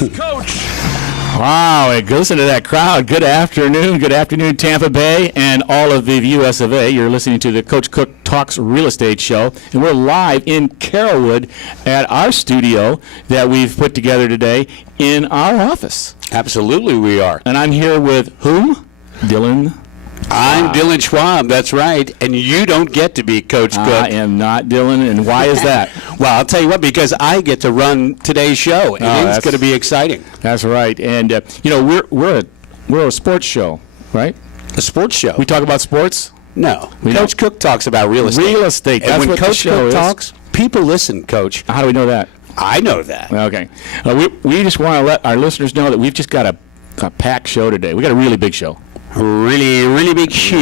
Yes, Coach. Wow, listen to that crowd. Good afternoon, Tampa Bay and all of the US of A. You're listening to the Coach Cook Talks Real Estate Show, and we're live in Carrollwood at our studio that we've put together today in our office. Absolutely we are. And I'm here with whom? Dylan. I'm Dylan Schwab, that's right, and you don't get to be Coach Cook. I am not Dylan, and why is that? Well, I'll tell you what, because I get to run today's show, and it's going to be exciting. That's right, and you know we're a sports show, right? A sports show. We talk about sports. No, We Coach Cook talks about real estate. Real estate. And That's when what the Coach show Cook is. talks, people listen, Coach. How do we know that? I know that. Okay, we just want to let our listeners know that we've just got a packed show today. We got a really big show. Really big show.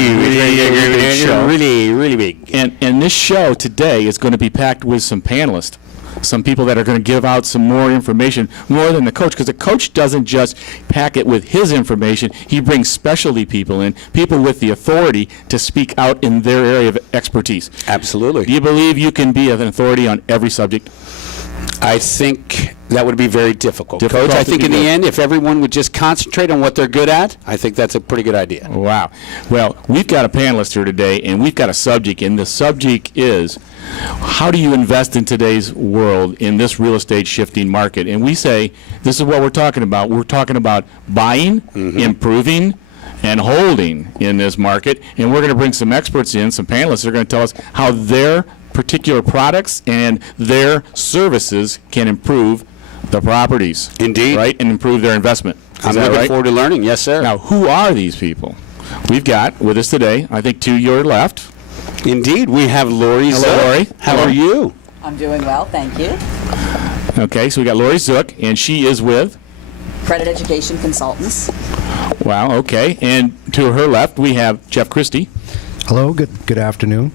Really big. And this show today is going to be packed with some panelists, some people that are going to give out some more information, more than the coach, because the coach doesn't just pack it with his information. He brings specialty people in, people with the authority to speak out in their area of expertise. Absolutely. Do you believe you can be an authority on every subject? I think that would be very difficult. Difficult Coach, I to think do in the that. end, if everyone would just concentrate on what they're good at, I think that's a pretty good idea. Wow. Well, we've got a panelist here today, and we've got a subject, and the subject is, how do you invest in today's world in this real estate shifting market? And we say, this is what we're talking about. We're talking about buying, improving, and holding in this market. And we're going to bring some experts in, some panelists that are going to tell us how their particular products and their services can improve the properties. Indeed. Right? And improve their investment. I'm looking forward to learning. Yes, sir. Now, who are these people? We've got with us today, I think to your left. Indeed. We have Lori Hello, Zook. Lori. How Hello. are you? I'm doing well, thank you. Okay, so we got Lori Zook, and she is with, Credit Education Consultants. wow, okay. And to her left, we have Jeff Christie. Hello, good afternoon.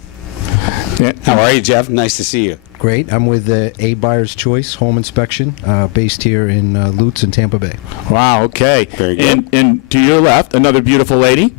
Yeah, How are you, Jeff? Nice to see you. Great. I'm with A Buyer's Choice Home Inspection, based here in Lutz in Tampa Bay. Wow, okay. Very good. And to your left, another beautiful lady.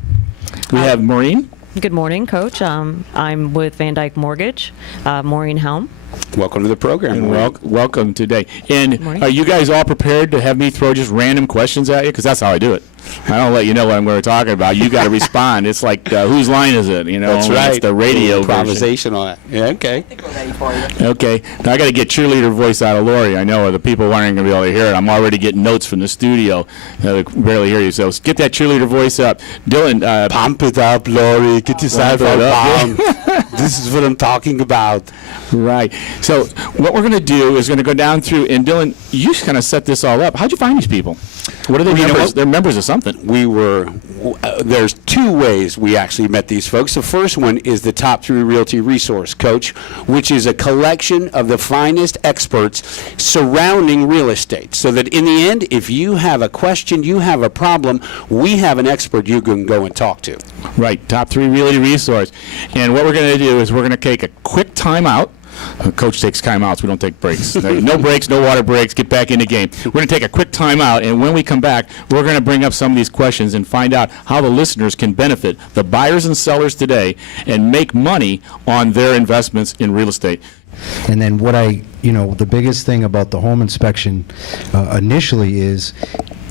We have Maureen. Good morning, Coach. I'm with Van Dyke Mortgage, Maureen Helm. Welcome to the program. And welcome today. And Morning. are you guys all prepared to have me throw just random questions at you? Because that's how I do it. I don't let you know what I'm going to talk about. You got to respond. It's like, whose line is it? You know, That's only right. It's the radio version. improvisation on it. Yeah, okay. I think we're ready for you. Okay, now I got to get cheerleader voice out of Lori. I know the people aren't going to be able to hear it. I'm already getting notes from the studio. They can barely hear you. So get that cheerleader voice up. Dylan, Pump it up, Lori. Get yourself Pump it up. pumped. This is what I'm talking about. right. So what we're going to do is going to go down through, and Dylan, you kind of set this all up. How'd you find these people? What are they You know members? what? They're members of something. We were, there's two ways we actually met these folks. The first one is the Top 3 Realty Resource, Coach, which is a collection of the finest experts surrounding real estate. So that in the end, if you have a question, you have a problem, we have an expert you can go and talk to. Right, Top 3 Realty Resource. And what we're going to do is we're going to take a quick timeout. Coach takes timeouts. We don't take breaks. No breaks, no water breaks. Get back in the game. We're going to take a quick timeout, and when we come back, we're going to bring up some of these questions and find out how the listeners can benefit, the buyers and sellers today, and make money on their investments in real estate. And then the biggest thing about the home inspection initially is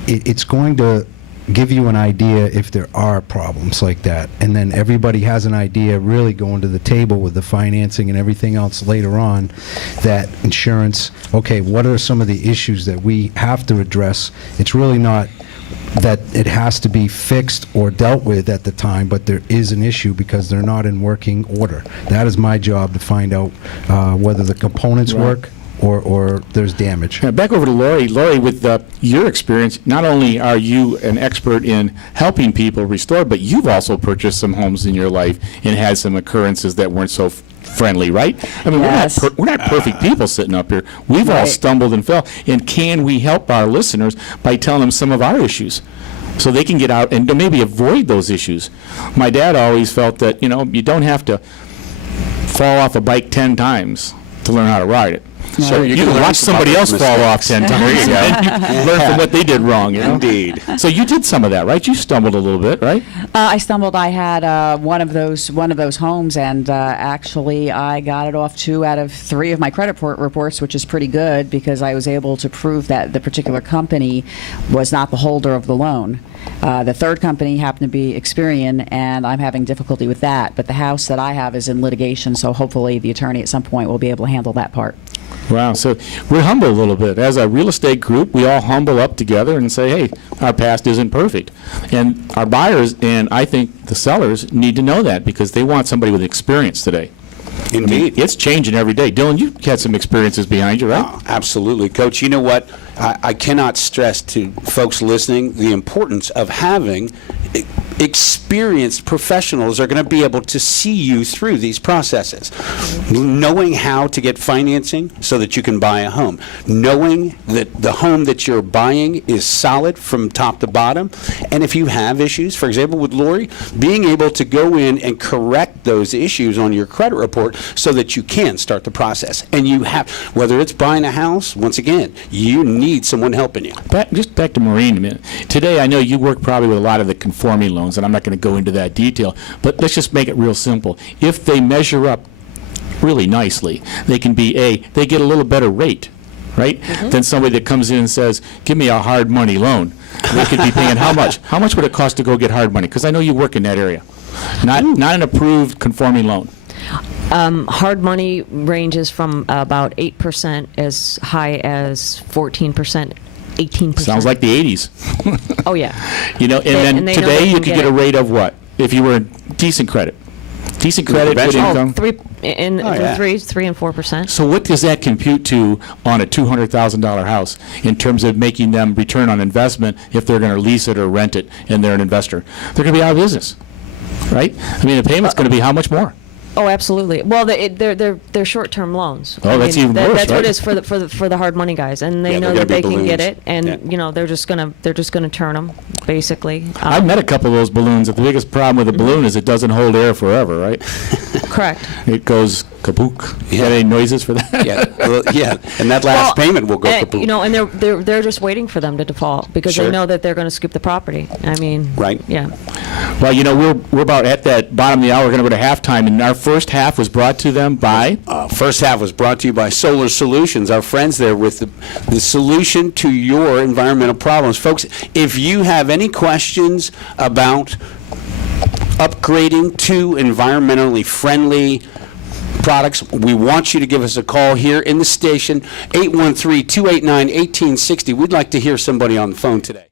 it's going to give you an idea if there are problems like that. And then everybody has an idea really going to the table with the financing and everything else later on, that insurance, okay, what are some of the issues that we have to address? It's really not that it has to be fixed or dealt with at the time, but there is an issue because they're not in working order. That is my job, to find out whether the components work or there's damage. Now, back over to Lori. Lori, with your experience, not only are you an expert in helping people restore, but you've also purchased some homes in your life and had some occurrences that weren't so friendly, right? I mean, Yes. we're not perfect people sitting up here. We've all Right. stumbled and fell. And can we help our listeners by telling them some of our issues, so they can get out and maybe avoid those issues? My dad always felt that, you don't have to fall off a bike 10 times to learn how to ride it. So You can can learn watch from somebody other else fall off mistakes. 10 times. And you learn from what they did wrong, you know? Indeed. So you did some of that, right? You stumbled a little bit, right? I stumbled. I had one of those homes, and actually, I got it off 2 out of 3 of my credit reports, which is pretty good because I was able to prove that the particular company was not the holder of the loan. The third company happened to be Experian, and I'm having difficulty with that. But the house that I have is in litigation, so hopefully the attorney at some point will be able to handle that part. Wow. So we're humble a little bit. As a real estate group, we all humble up together and say, hey, our past isn't perfect. And our buyers, and I think the sellers, need to know that because they want somebody with experience today. Indeed. It's changing every day. Dylan, you had some experiences behind you, right? Oh, absolutely. Coach, you know what? I cannot stress to folks listening the importance of having experienced professionals are going to be able to see you through these processes. Knowing how to get financing so that you can buy a home. Knowing that the home that you're buying is solid from top to bottom. And if you have issues, for example, with Lori, being able to go in and correct those issues on your credit report so that you can start the process. And you have, whether it's buying a house, once again, you need someone helping you. Just back to Maureen a minute. Today, I know you work probably with a lot of the conforming loans, and I'm not going to go into that detail, but let's just make it real simple. If they measure up really nicely, they can be they get a little better rate, right, than somebody that comes in and says, give me a hard money loan. They could be paying how much? How much would it cost to go get hard money? Because I know you work in that area. Not an approved conforming loan. Hard money ranges from about 8% as high as 14%, 18%. Sounds like the 80s. Oh, yeah. You know, and then and they know today they you can could get get a it. rate of what? If you were in decent credit. Decent credit, good conventional. income. 3 and 4%. So what does that compute to on a $200,000 house in terms of making them return on investment if they're going to lease it or rent it and they're an investor? They're going to be out of business, right? I mean, the payment's going to be how much more? Oh, absolutely. Well, they're short-term loans. Oh, that's even worse, That's what right? it is for the hard money guys, and they Yeah, know they're that they gonna be can get balloons. it, and Yeah. you know they're just gonna turn them, basically. I've met a couple of those balloons. The biggest problem with a balloon is it doesn't hold air forever, right? Correct. It goes kapook. You Yeah. got any noises for that? Yeah, well, yeah, and that last Well, payment will go and, kaput. you know, and they're just waiting for them to default because Sure. they know that they're going to scoop the property. I mean, Right. Yeah. Well, you know, we're about at that bottom of the hour. We're going to go to halftime, and our first half was brought to them by... First half was brought to you by Solar Solutions, our friends there with the solution to your environmental problems. Folks, if you have any questions about upgrading to environmentally friendly products, we want you to give us a call here in the station, 813-289-1860. We'd like to hear somebody on the phone today.